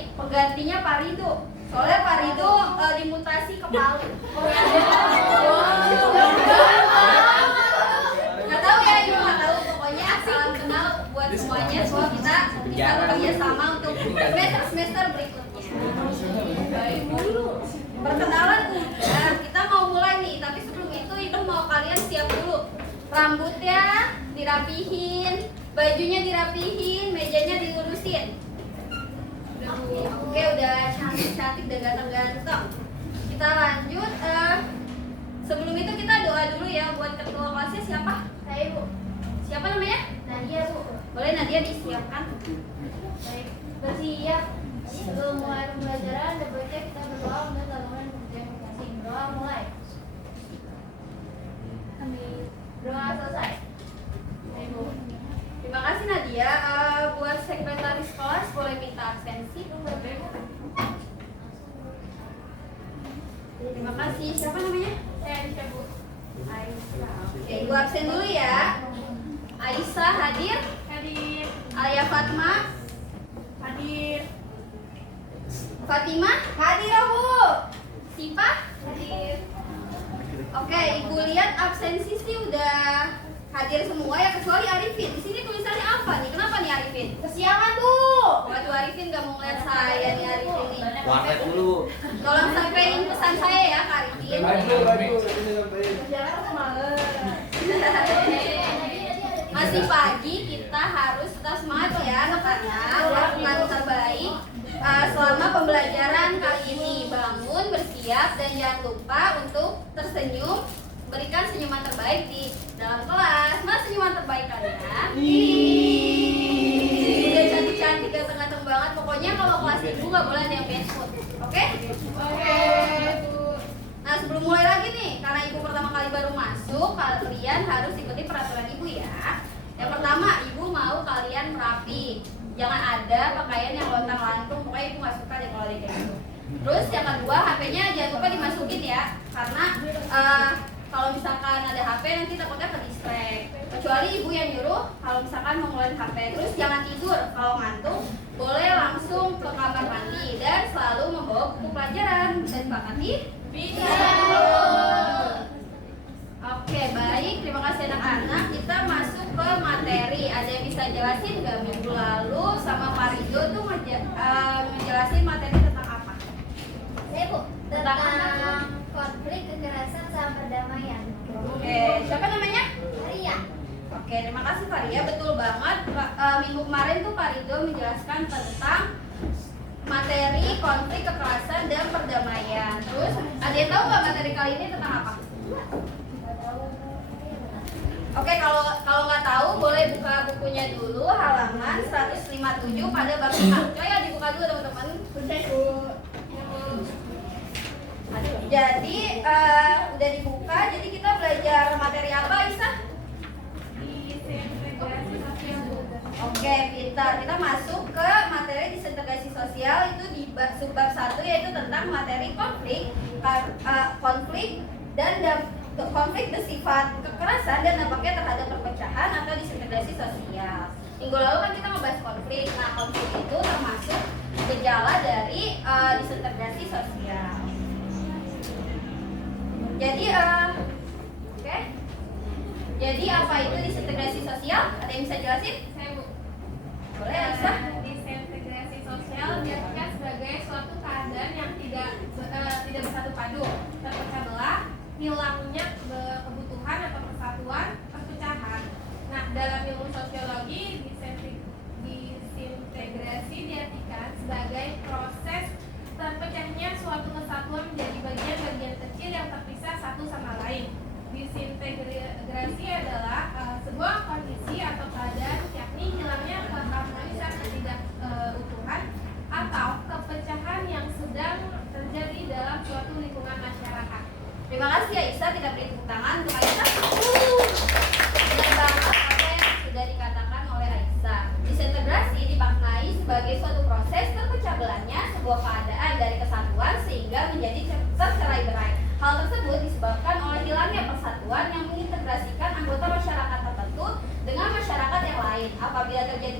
Baik, penggantinya Parido. Soalnya Parido dimutasi ke Palu. Nggak tahu ya, ibu nggak tahu. Pokoknya salam kenal buat semuanya. Semua kita bisa bekerja sama untuk semester berikutnya. Baik, perkenalan udah. Kita mau mulai nih, tapi sebelum itu ibu mau kalian siap dulu. Rambutnya dirapihin, bajunya dirapihin, mejanya dilurusin. Oke, udah cantik-cantik dan ganteng-ganteng. Kita lanjut. Sebelum itu kita doa dulu ya buat ketua kelasnya siapa? Saya, Bu. Siapa namanya? Nadia, Bu. Boleh Nadia disiapkan? Baik, bersiap. Sebelum mulai pembelajaran, sebaiknya kita berdoa untuk tanggungan pekerjaan masing-masing. Doa mulai. Amin. Doa selesai. Baik, Bu. Terima kasih Nadia. Buat sekretaris kelas boleh minta absensi. Terima kasih. Siapa namanya? Saya Aisyah, Bu. Aisyah. Oke, ibu absen dulu ya. Aisyah hadir. Hadir. Alia Fatma. Hadir. Fatimah hadir, Bu. Sipa Hadir. Oke, ibu lihat absensi sih udah hadir semua ya kecuali Arifin. Di sini tulisannya apa nih? Kenapa nih Arifin? Kesiangan, Bu. Waduh, Arifin gak mau ngeliat saya nih Arifin nih. Warnet dulu. Tolong sampaikan pesan saya ya, Kak Arifin. Jangan semangat. Masih pagi, kita harus tetap semangat loh ya anak-anak. Lakukan terbaik selama pembelajaran kali ini. Bangun, bersiap, dan jangan lupa untuk tersenyum. Berikan senyuman terbaik di dalam kelas. Mana senyuman terbaik kalian? Udah cantik-cantik, ganteng-ganteng banget. Pokoknya kalau kelas ibu nggak boleh ada yang bad mood. Oke? Oke, Bu. Nah, sebelum mulai lagi nih, karena ibu pertama kali baru masuk, kalian harus ikuti peraturan ibu ya. Yang pertama, ibu mau kalian rapi. Jangan ada pakaian yang lontang-lantung. Pokoknya ibu nggak suka deh kalau ada kayak gitu. Terus yang kedua, HP-nya jangan lupa dimasukin ya. Karena kalau misalkan ada HP nanti takutnya ke distract. Kecuali ibu yang nyuruh kalau misalkan mau ngeluarin HP. Terus jangan tidur. Kalau ngantuk boleh langsung ke kamar mandi dan selalu membawa buku pelajaran. Bisa disepakati? Bisa. Oke, baik. Terima kasih anak-anak. Kita masuk ke materi. Ada yang bisa jelasin nggak minggu lalu sama Parido tuh ngejelasin materi tentang apa? Saya, Bu. Tentang konflik, kekerasan, sama perdamaian. Oke, siapa namanya? Maria. Oke, terima kasih Faria. Betul banget. Minggu kemarin tuh Parido menjelaskan tentang materi konflik, kekerasan, dan perdamaian. Terus, ada yang tahu nggak materi kali ini tentang apa? Oke, kalau nggak tahu boleh buka bukunya dulu halaman 157 pada bab 5. Coba ya dibuka dulu teman-teman. Jadi udah dibuka. Jadi kita belajar materi apa, Isa? Disintegrasi sosial, Bu. Oke, pintar. Kita masuk ke materi disintegrasi sosial itu di subbab 1 yaitu tentang materi konflik, dan konflik bersifat kekerasan dan dampaknya terhadap perpecahan atau disintegrasi sosial. Minggu lalu kan kita ngebahas konflik. Nah, konflik itu termasuk gejala dari disintegrasi sosial. Jadi, oke. Jadi apa itu disintegrasi sosial? Ada yang bisa jelasin? Saya, Bu. Boleh, Aisyah? Disintegrasi sosial diartikan sebagai suatu keadaan yang tidak bersatu padu, terpecah belah, hilangnya kebutuhan atau persatuan, perpecahan. Nah, dalam ilmu sosiologi, disintegrasi diartikan sebagai proses terpecahnya suatu kesatuan menjadi bagian-bagian kecil yang terpisah satu sama lain. Disintegrasi adalah sebuah kondisi atau keadaan, yakni hilangnya keharmonisan ketidakutuhan atau kepecahan yang sedang terjadi dalam suatu lingkungan masyarakat. Terima kasih ya Isa, kita beri tepuk tangan untuk Aisyah. Benar banget apa yang sudah dikatakan oleh Aisyah. Disintegrasi dimaknai sebagai suatu proses terpecah belahnya sebuah keadaan dari kesatuan sehingga menjadi tercerai-berai. Hal tersebut disebabkan oleh hilangnya persatuan yang mengintegrasikan anggota masyarakat tertentu dengan masyarakat yang lain. Apabila terjadi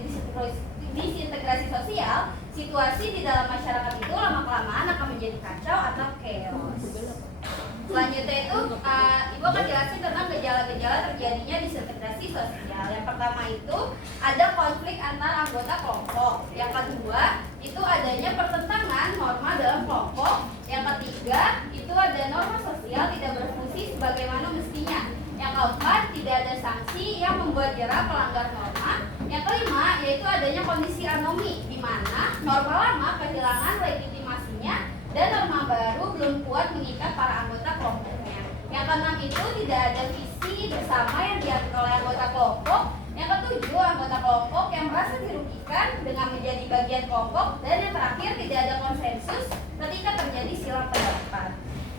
disintegrasi sosial, situasi di dalam masyarakat itu lama-kelamaan akan menjadi kacau atau chaos. Selanjutnya itu, Ibu akan jelasin tentang gejala-gejala terjadinya disintegrasi sosial. Yang pertama itu ada konflik antar anggota kelompok. Yang kedua itu adanya pertentangan norma dalam kelompok. Yang ketiga itu ada norma sosial tidak berfungsi sebagaimana mestinya. Yang keempat tidak ada sanksi yang membuat jerah pelanggar norma. Yang kelima yaitu adanya kondisi anomi di mana norma lama kehilangan legitimasinya dan norma baru belum kuat mengikat para anggota kelompoknya. Yang keenam itu tidak ada visi bersama yang diambil oleh anggota kelompok. Yang ketujuh, anggota kelompok yang merasa dirugikan dengan menjadi bagian kelompok. Dan yang terakhir, tidak ada konsensus ketika terjadi silang pendapat.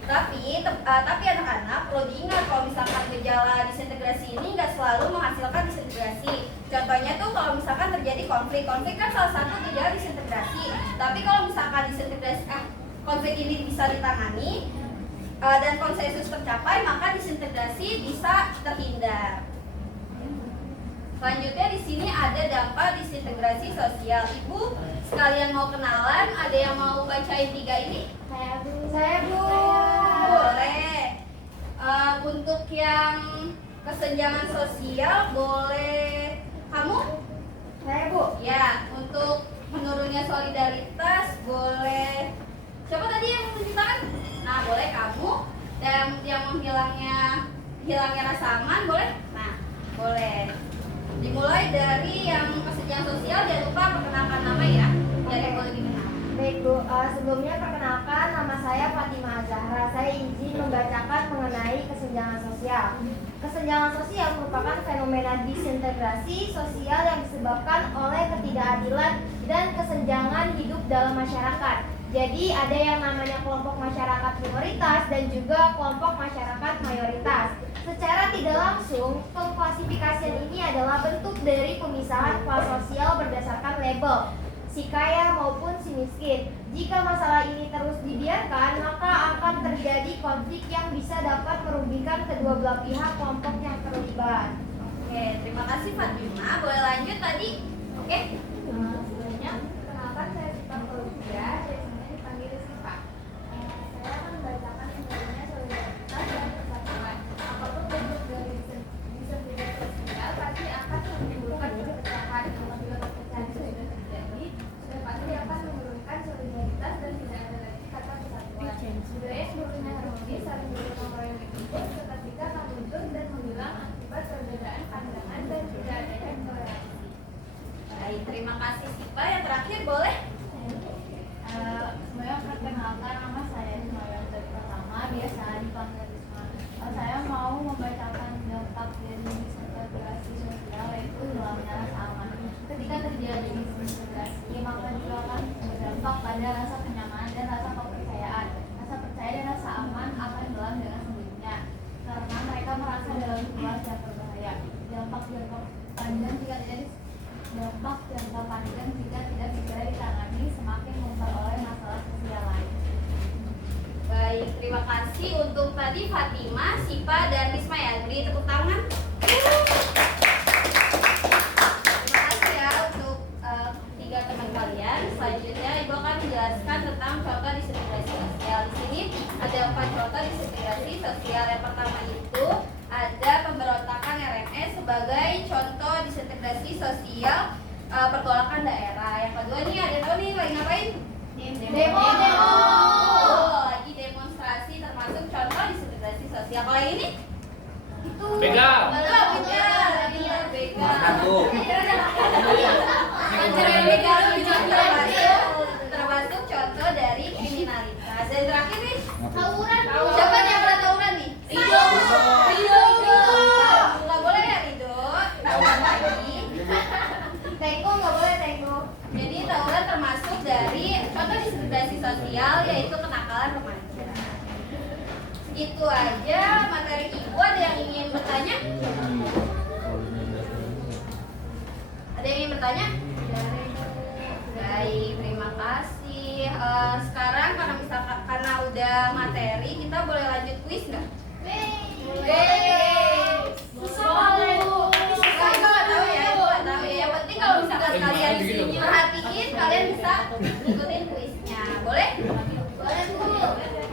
Tapi anak-anak perlu diingat kalau misalkan gejala disintegrasi ini nggak selalu menghasilkan disintegrasi. Contohnya tuh kalau misalkan terjadi konflik kan salah satu gejala disintegrasi. Tapi kalau misalkan konflik ini bisa ditangani dan konsensus tercapai, maka disintegrasi bisa terhindar. Selanjutnya di sini ada dampak disintegrasi sosial. Ibu sekalian mau kenalan, ada yang mau bacain 3 ini? Saya Bu. Boleh. Untuk yang kesenjangan sosial boleh kamu? Saya Bu. Ya, untuk menurunnya solidaritas boleh. Siapa tadi yang menceritakan? Nah, boleh kamu. Dan yang hilangnya rasa aman boleh? Nah, boleh. Dimulai dari yang kesenjangan sosial, jangan lupa perkenalkan nama ya, biar yang boleh dikenal. Baik Bu, sebelumnya perkenalkan nama saya Fatimah Zahra. Saya izin membacakan mengenai kesenjangan sosial. Kesenjangan sosial merupakan fenomena disintegrasi sosial yang disebabkan oleh ketidakadilan dan kesenjangan hidup dalam masyarakat. Jadi ada yang namanya kelompok masyarakat minoritas dan juga kelompok masyarakat mayoritas. Secara tidak langsung, pengklasifikasian ini adalah bentuk dari pemisahan kelas sosial berdasarkan label, si kaya maupun si miskin. Jika masalah ini terus dibiarkan, maka akan terjadi konflik yang bisa dapat merugikan kedua belah pihak kelompok yang terlibat. Oke, terima kasih Fatimah. Boleh lanjut tadi? Oke. Sebelumnya, kenalkan saya Sipa Kolubia, biasanya dipanggil Sipa. Saya akan membacakan intinya solidaritas dan persatuan. Apapun bentuk dari disintegrasi sosial pasti akan menimbulkan perpecahan. Apabila perpecahan sudah terjadi, sudah pasti akan menurunkan solidaritas dan tidak ada lagi kata persatuan. Budaya seluruhnya harmonis, saling bergotong-royong itu seketika akan luntur dan menghilang akibat perbedaan pandangan dan tidak adanya toleransi. Baik, terima kasih Sipa. Yang terakhir boleh? Semuanya perkenalkan, nama saya Ismail dari pertama, biasa dipanggil Risma. Saya mau membacakan dampak dari disintegrasi sosial, yaitu hilangnya rasa aman. Ketika terjadi disintegrasi, maka juga akan berdampak pada rasa kenyamanan dan rasa kepercayaan. Rasa percaya dan rasa aman akan hilang dengan sendirinya, karena mereka merasa dalam situasi yang berbahaya. Dampak jangka panjang jika tidak segera ditangani, semakin memperoleh masalah sosial lain. Baik, terima kasih untuk tadi Fatimah, Sipa, dan Risma ya. Beri tepuk tangan. Terima kasih ya untuk 3 teman kalian. Selanjutnya Ibu akan menjelaskan tentang contoh disintegrasi sosial. Di sini ada 4 contoh disintegrasi sosial. Yang pertama itu ada pemberontakan RMS sebagai contoh disintegrasi sosial pergolakan daerah. Yang kedua nih ada tahu nih lagi ngapain? Demo. Lagi demonstrasi termasuk contoh disintegrasi sosial. Kalau yang ini? Itu begal. Termasuk contoh dari kriminalitas. Dan terakhir nih Tawuran. siapa nih yang pernah tawuran nih? Ridho. Nggak boleh ya Ridho. Tawuran lagi. Tengko nggak boleh tengko. Jadi tawuran termasuk dari contoh disintegrasi sosial, yaitu kenakalan remaja. Itu aja materi Ibu. Ada yang ingin bertanya? Ada yang ingin bertanya? Baik, terima kasih. Sekarang karena udah materi, kita boleh lanjut kuis nggak? Susah. Ibu nggak tahu ya. Yang penting kalau misalkan kalian di sini kalian bisa ikutin kuisnya. Boleh? Boleh Bu.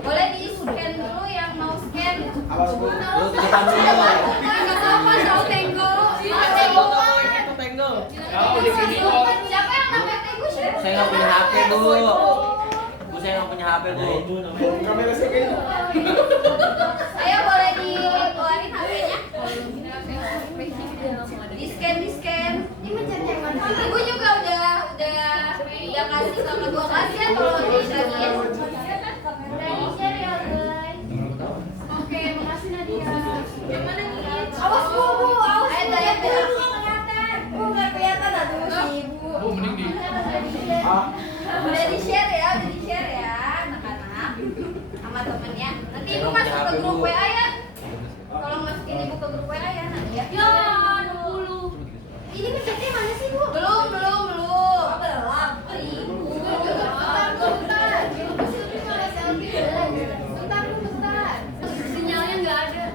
Boleh di scan dulu yang mau scan. Awas Bu. Lu cepetan dulu. Nggak apa-apa, tahu Tenggo. Itu Tenggo. Siapa yang namanya Tenggo? Saya nggak punya HP Bu. Saya nggak punya HP Bu. Kamera segini. Ayo boleh dikeluarin HP-nya. Di scan. Ini mencet yang mana? Ibu juga udah kasih ke kedua kelas ya kalau dibagiin. Udah di-share ya guys. Oke, makasih Nadia. Yang mana nih? Awas Bu, awas. Ayo daya Bu nggak kelihatan aduh si Ibu. Bu, mending di udah di-share ya anak-anak sama temennya. Nanti ibu masuk ke grup WA ya. Tolong masukin ibu ke grup WA ya nanti ya. Ya, 60. Ini mencetnya mana sih Bu? Belum. Bentar. Sinyalnya nggak ada.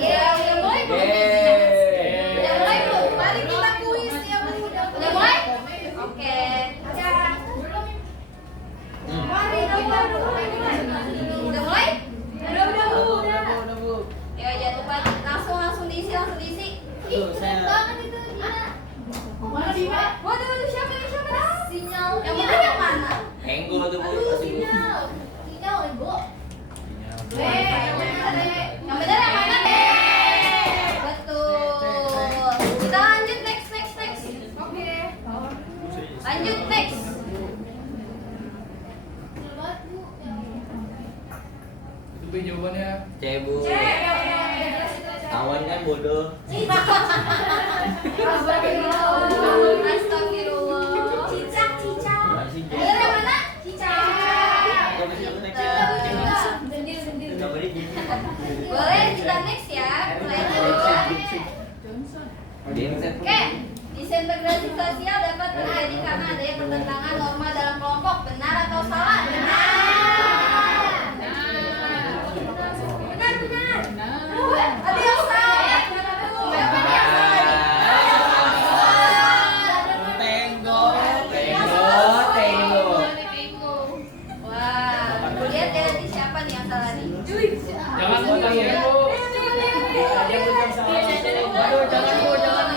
Iya, udah mulai belum? Yeay. Udah mulai belum? Mari kita kuis ya Bu. Udah mulai? Oke. Mari Udah mulai? Udah, Bu. Ya jangan lupa langsung diisi. Tuh, saya Mana Bima? Waduh, siapa nih? sinyal. Yang benar yang mana? Tenggo tuh Bu. Kasih Bu. Sinyal Ibu. Yang benar yang mana? Betul. Kita lanjut next. Oke. Lanjut next. Itu B jawabannya. C Bu. Tawan kan bodoh. Astagfirullah. Cicak. Masih J. Benar yang mana? Gua masih aku next ya. Nggak boleh gini. Boleh kita next ya. Genset. Oke, disintegrasi sosial dapat terjadi karena adanya pertentangan norma dalam kelompok. Benar atau salah? Benar. Ada yang salah. Siapa yang salah nih? Tenggo. Wah, aku lihat ya nanti siapa nih yang salah nih? Jangan potong ya, Bu. Waduh, jangan Bu.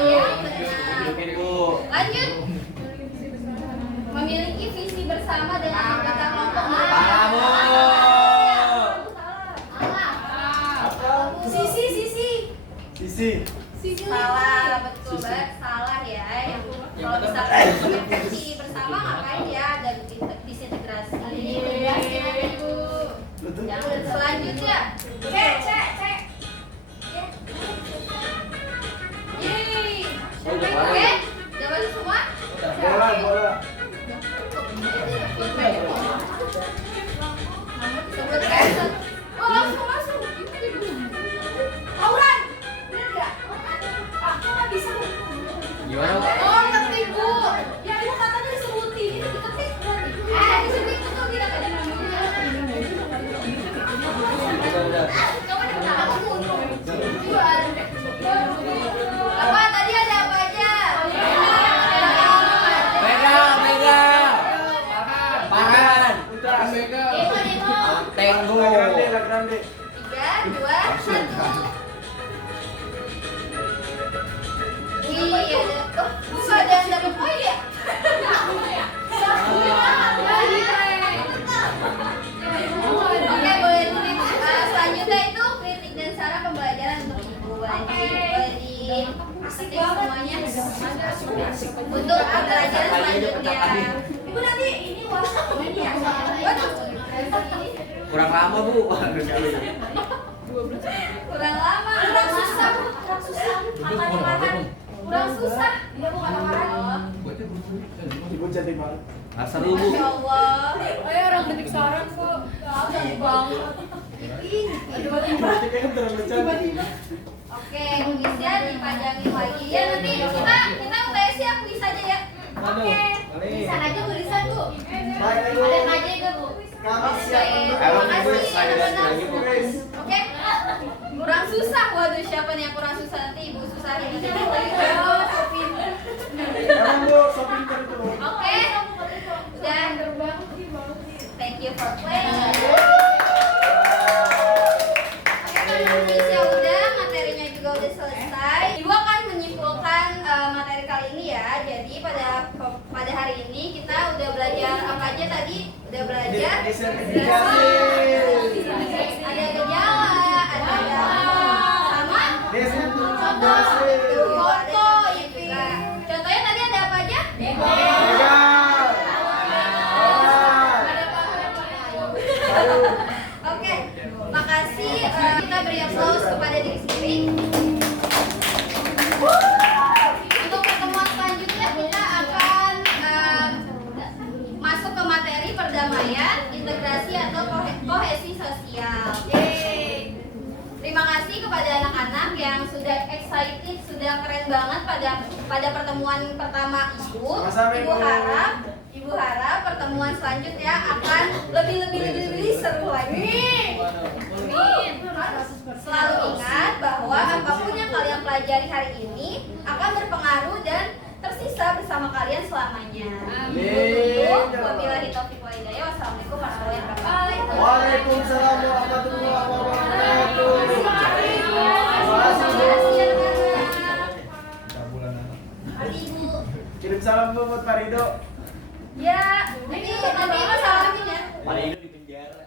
Iya, benar. Oke Bu. Lanjut. Memiliki visi bersama dengan anggota kelompok. Parah Bu. Sisi. Salah, betul banget salah ya. Kalau misalkan visi bersama ngapain ya ada disintegrasi. Yang selanjutnya, cek. Yeay. Oke, jawaban semua? Bola. Sebutkan. Oh, langsung. Auran, bener nggak? Aku nggak bisa. Gimana Bu? Oh, ketik Bu. Ya ibu katanya disebutin, ini diketik berarti. Disebutin betul tidak ada namanya. Udah. Kamu di mana? Aku mundur. Apa tadi ada apa aja? Pegang. Parhan. Putra Mega. Tenggo. La Grande. 3, 2, 1. Wih, ada yang dapat poin ya? Oke, boleh di selanjutnya itu kritik dan saran pembelajaran untuk ibu. Boleh diketik semuanya untuk pembelajaran selanjutnya. Ibu nanti ini ini ya. Waduh. Kurang lama Bu. Kurang lama, kurang susah. Kurang susah. Dia bukan marah. Ibu cantik banget. Nggak seru Bu. Masya Allah. Orang detik saran kok. Cantik banget. Cantiknya kan terlalu cantik. Oke, kuisnya dipajangin lagi ya nanti kita UTS ya kuis aja ya. Oke. Tulisan aja tulisan Bu. Baik, Ibu. Ada aja enggak Bu? Kami siap untuk Emang Terima Bu, kasih lagi lagi Bu. kuis. Oke. Kurang susah. Waduh, siapa nih yang kurang susah nanti Ibu susahin. for playing. Oke, karena kuisnya udah, materinya juga udah selesai. Ibu akan menyimpulkan materi kali ini ya. Jadi pada hari ini kita udah belajar apa aja tadi? Udah belajar Desentegrasi. ada gejala, ada sama Desentegrasi. foto itu. Contohnya tadi ada apa aja? Legal. Oke, makasih. Kita beri aplaus kepada diri sendiri. Untuk pertemuan selanjutnya kita akan masuk ke materi perdamaian, integrasi atau kohesi sosial. Yeay. Terima kasih kepada anak-anak yang sudah excited, sudah keren banget pada pertemuan pertama Ibu. Ibu harap pertemuan selanjutnya akan lebih seru lagi. Amin. Selalu ingat bahwa apapun yang kalian pelajari hari ini akan berpengaruh dan tersisa bersama kalian selamanya. Wabillahi taufiq wal hidayah. Wassalamualaikum warahmatullahi wabarakatuh. Waalaikumsalam warahmatullahi wabarakatuh. Ibu. Kirim salam dulu buat Pak Rido. Ya, nanti masalahnya ya. Pak Rido di penjara.